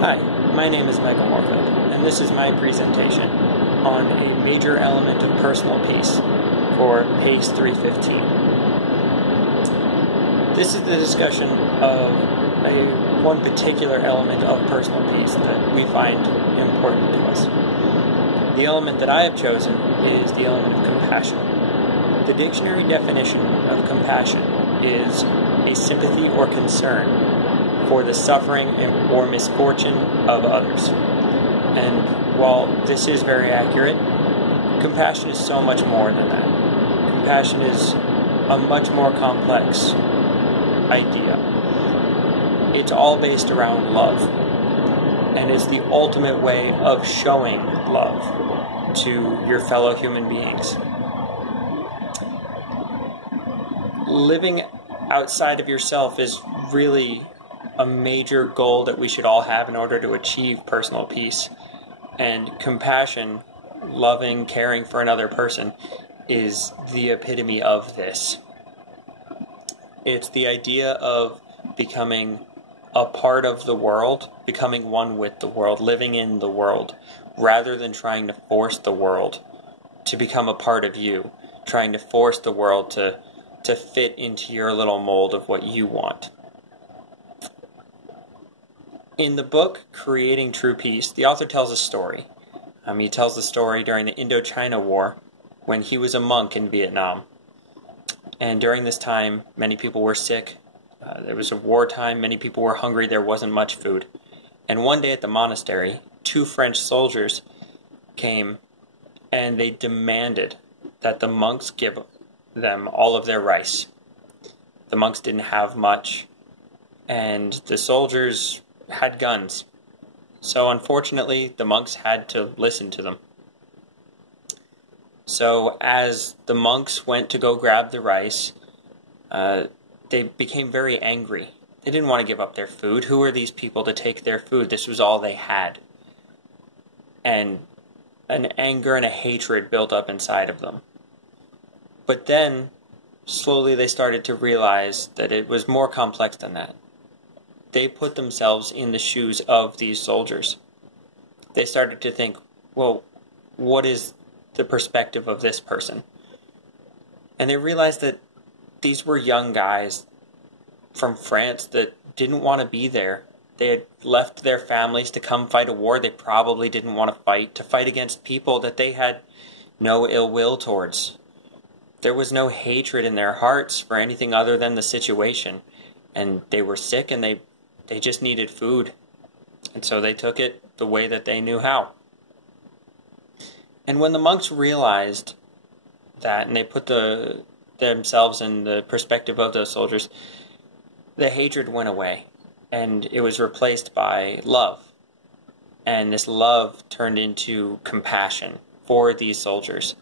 Hi, my name is Michael Morfield, and this is my presentation on a major element of personal peace for PACE315. This is the discussion of one particular element of personal peace that we find important to us. The element that I have chosen is the element of compassion. The dictionary definition of compassion is a sympathy or concern for the suffering or misfortune of others. And while this is very accurate, compassion is so much more than that. Compassion is a much more complex idea. It's all based around love, and it's the ultimate way of showing love to your fellow human beings. Living outside of yourself is really a major goal that we should all have in order to achieve personal peace. And compassion, loving, caring for another person, is the epitome of this. It's the idea of becoming a part of the world, becoming one with the world, living in the world, rather than trying to force the world to become a part of you, trying to force the world to fit into your little mold of what you want. In the book, Creating True Peace, the author tells a story. He tells the story during the Indochina War when he was a monk in Vietnam. And during this time, many people were sick. There was a wartime. Many people were hungry. There wasn't much food. And one day at the monastery, 2 French soldiers came and they demanded that the monks give them all of their rice. The monks didn't have much, and the soldiers had guns. So unfortunately, the monks had to listen to them. So as the monks went to go grab the rice, they became very angry. They didn't want to give up their food. Who were these people to take their food? This was all they had. And an anger and a hatred built up inside of them. But then, slowly they started to realize that it was more complex than that. They put themselves in the shoes of these soldiers. They started to think, well, what is the perspective of this person? And they realized that these were young guys from France that didn't want to be there. They had left their families to come fight a war they probably didn't want to fight against people that they had no ill will towards. There was no hatred in their hearts for anything other than the situation. And they were sick and they just needed food. And so they took it the way that they knew how. And when the monks realized that, and they put themselves in the perspective of those soldiers, the hatred went away. And it was replaced by love. And this love turned into compassion for these soldiers.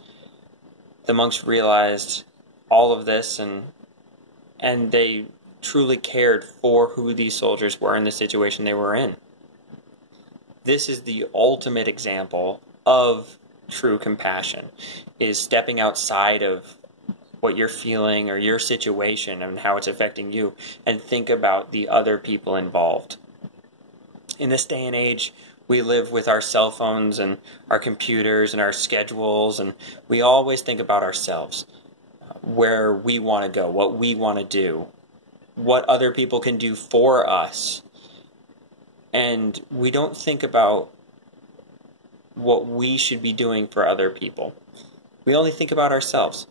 The monks realized all of this, and they truly cared for who these soldiers were in the situation they were in. This is the ultimate example of true compassion, is stepping outside of what you're feeling or your situation and how it's affecting you, and think about the other people involved. In this day and age, we live with our cell phones and our computers and our schedules, and we always think about ourselves, where we want to go, what we want to do, what other people can do for us. And we don't think about what we should be doing for other people. We only think about ourselves.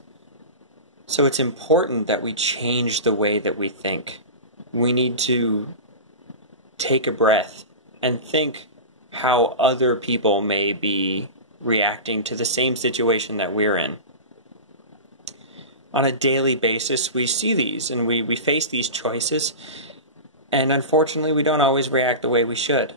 So it's important that we change the way that we think. We need to take a breath and think how other people may be reacting to the same situation that we're in. On a daily basis, we see these and we face these choices, and unfortunately we don't always react the way we should.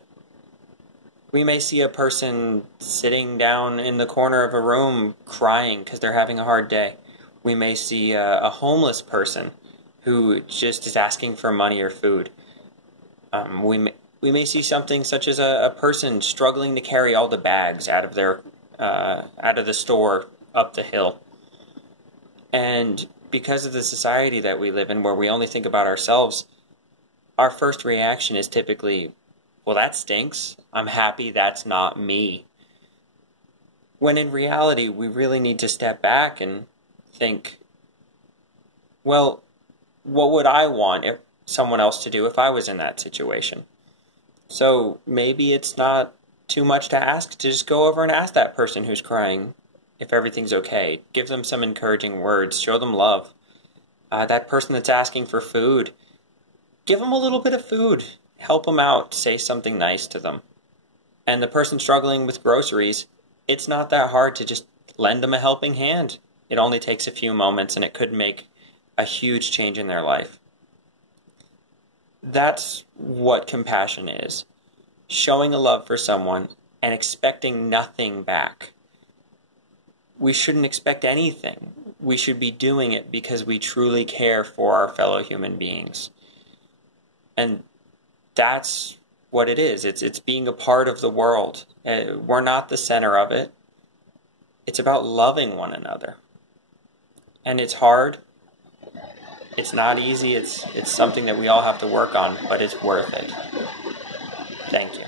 We may see a person sitting down in the corner of a room crying because they're having a hard day. We may see a homeless person who just is asking for money or food. We may see something such as a person struggling to carry all the bags out of the store up the hill. And because of the society that we live in, where we only think about ourselves, our first reaction is typically, well, that stinks. I'm happy that's not me. When in reality, we really need to step back and think, well, what would I want someone else to do if I was in that situation? So maybe it's not too much to ask to just go over and ask that person who's crying if everything's okay. Give them some encouraging words. Show them love. That person that's asking for food, give them a little bit of food. Help them out. Say something nice to them. And the person struggling with groceries, it's not that hard to just lend them a helping hand. It only takes a few moments, and it could make a huge change in their life. That's what compassion is. Showing a love for someone and expecting nothing back. We shouldn't expect anything. We should be doing it because we truly care for our fellow human beings. And that's what it is. It's being a part of the world. We're not the center of it. It's about loving one another. And it's hard. It's not easy. It's something that we all have to work on, but it's worth it. Thank you.